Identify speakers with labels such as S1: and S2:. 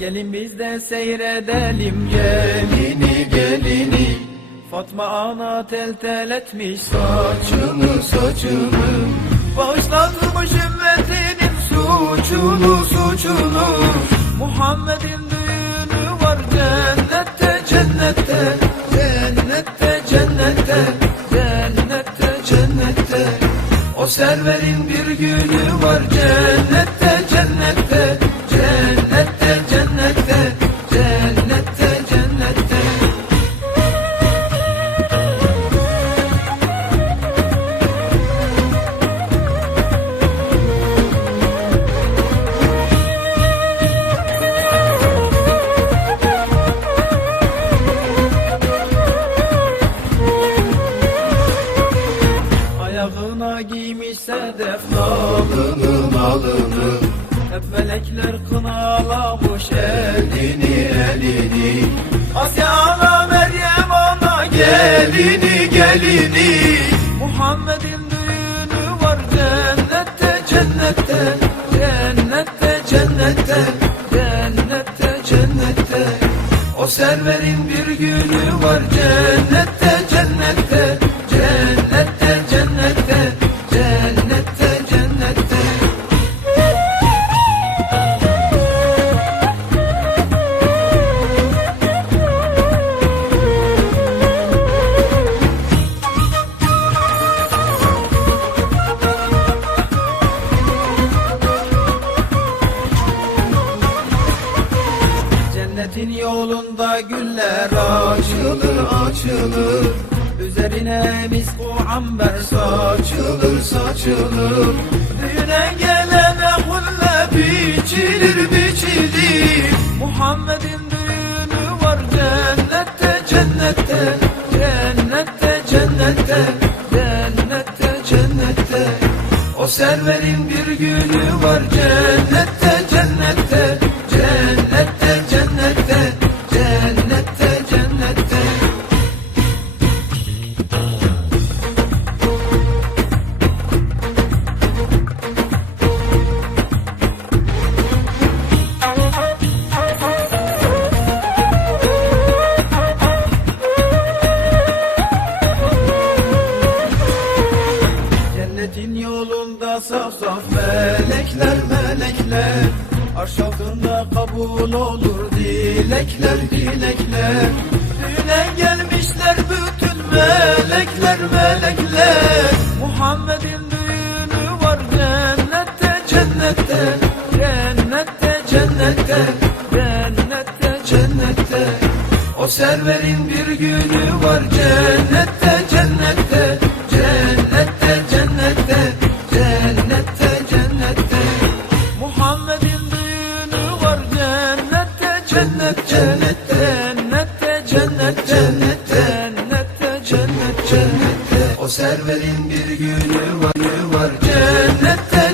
S1: Gelin biz de seyredelim
S2: Gelini gelini.
S1: Fatma ana tel tel etmiş
S2: saçını saçını
S1: Bağışlatılmış ümmetinin
S2: suçunu suçunu.
S1: Muhammed'in düğünü var cennette cennette.
S2: Cennette cennette.
S1: Cennette
S2: cennette. O serverin bir günü var cennette cennette Alını alını
S1: Hep melekler kınalamış
S2: elini elini.
S1: Asya ana Meryem ana
S2: Gelini gelini.
S1: Muhammed'in düğünü var cennette cennette. Cennette
S2: Cennette.
S1: Cennette
S2: cennette. O serverin bir günü var cennette
S1: Cennetin yolunda güller
S2: Açılır açılır.
S1: Üzerine misk amber
S2: Saçılır saçılır.
S1: Düğüne gelene hulle
S2: Biçilir biçilir.
S1: Muhammed'in düğünü var cennette cennette Cennette
S2: Cennette
S1: cennette
S2: cennette. O serverin bir günü var cennette Cennette
S1: Arş altında kabul olur dilekler dilekler. Düğüne gelmişler bütün melekler melekler. Muhammed'in düğünü var cennette cennette. Cennette
S2: Cennette.
S1: Cennette
S2: cennette. O serverin bir günü var cennette cennette cennet cennet cennette
S1: cennet cennet cennette cennet
S2: cennette. O serverin bir günü var günü var. Cennette